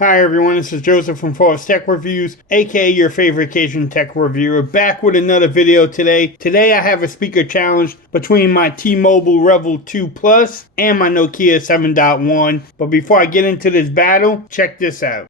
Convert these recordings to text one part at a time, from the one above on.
Hi everyone, this is Joseph from Forrest Tech Reviews, aka your favorite Cajun tech reviewer, back with another video today. Today I have a speaker challenge between my T-Mobile REVVL 2 Plus and my Nokia 7.1. But before I get into this battle, check this out.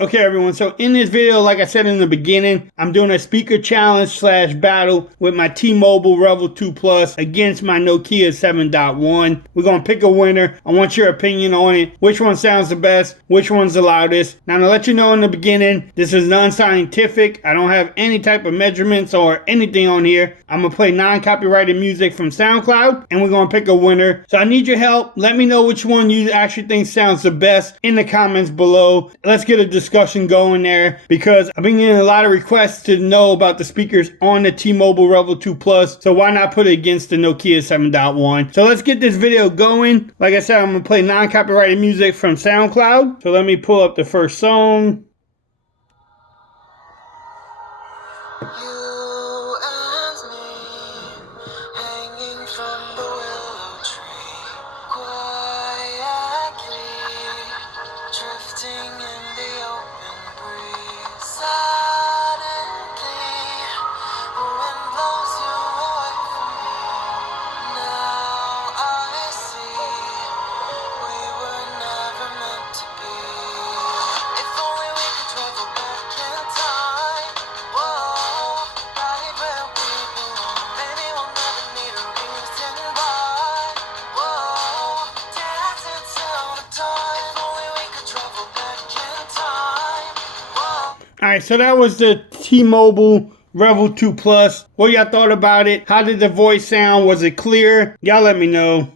Okay everyone, so in this video, like I said in the beginning, I'm doing a speaker challenge / battle with my T-Mobile REVVL 2 Plus against my Nokia 7.1. We're going to pick a winner. I want your opinion on it. Which one sounds the best? Which one's the loudest? Now to let you know in the beginning, this is non-scientific. I don't have any type of measurements or anything on here. I'm going to play non-copyrighted music from SoundCloud and we're going to pick a winner. So I need your help. Let me know which one you actually think sounds the best in the comments below. Let's get a discussion going there because I've been getting a lot of requests to know about the speakers on the T-Mobile REVVL 2 Plus, so why not put it against the Nokia 7.1? So let's get this video going. Like I said, I'm gonna play non-copyrighted music from SoundCloud. So let me pull up the first song. Alright, so that was the T-Mobile REVVL 2 Plus. What y'all thought about it? How did the voice sound? Was it clear? Y'all let me know.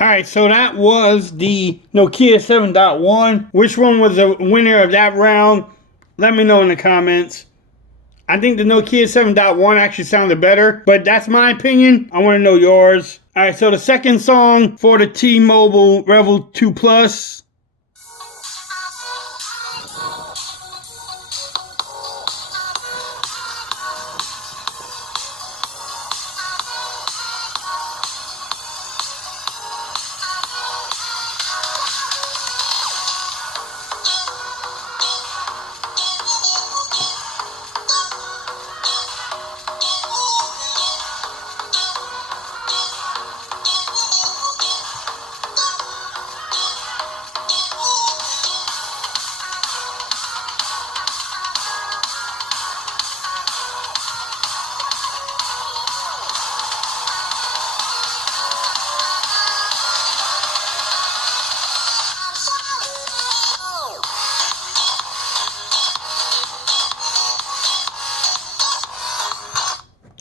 Alright, so that was the Nokia 7.1. Which one was the winner of that round? Let me know in the comments. I think the Nokia 7.1 actually sounded better, but that's my opinion. I want to know yours. Alright, so the second song for the T-Mobile REVVL 2 Plus.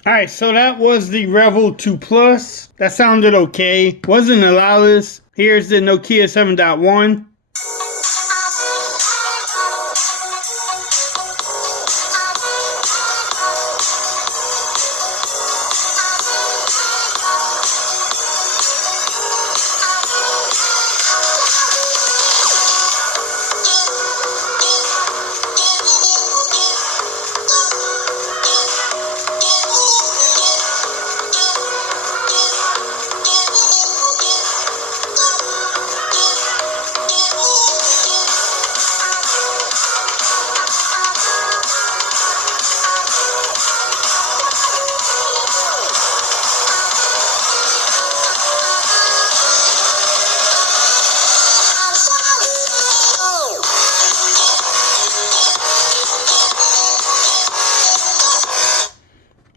Alright, so that was the REVVL 2 Plus. That sounded okay. Wasn't the loudest. Here's the Nokia 7.1.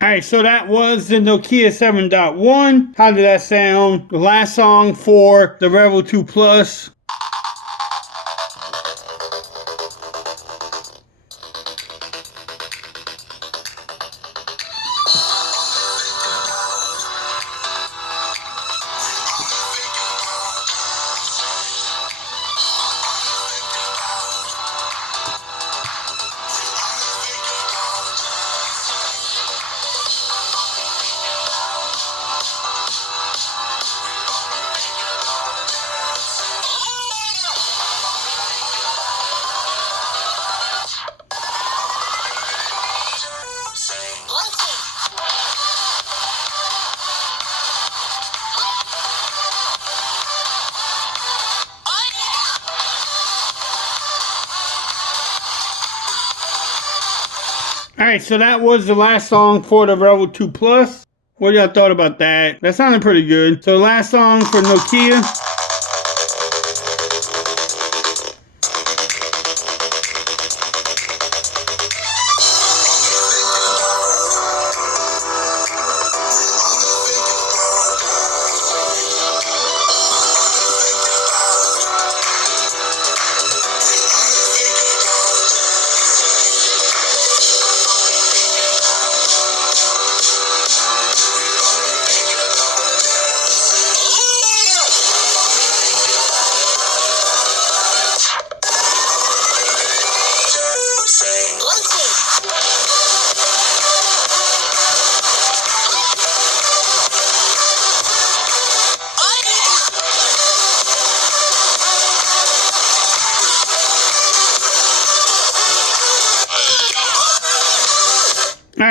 Alright, so that was the Nokia 7.1. How did that sound? The last song for the REVVL 2 Plus. Alright, so that was the last song for the REVVL 2 Plus. What y'all thought about that? That sounded pretty good. So last song for Nokia.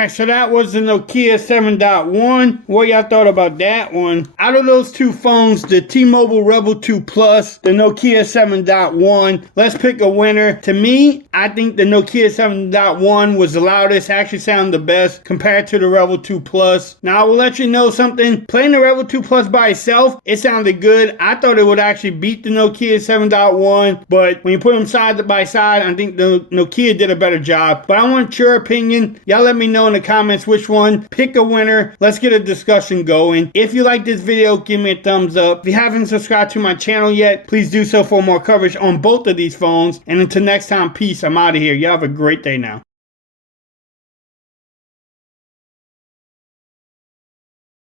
Alright, so that was the Nokia 7.1. What y'all thought about that one? Out of those two phones, the T-Mobile REVVL 2 Plus, the Nokia 7.1, let's pick a winner. To me, I think the Nokia 7.1 was the loudest, actually sounded the best compared to the REVVL 2 Plus. Now, I will let you know something. Playing the REVVL 2 Plus by itself, it sounded good. I thought it would actually beat the Nokia 7.1, but when you put them side by side, I think the Nokia did a better job. But I want your opinion. Y'all let me know in the comments which one. Pick a winner. Let's get a discussion going. If you like this video, give me a thumbs up. If you haven't subscribed to my channel yet, please do so for more coverage on both of these phones. And until next time, peace. I'm out of here. Y'all have a great day now.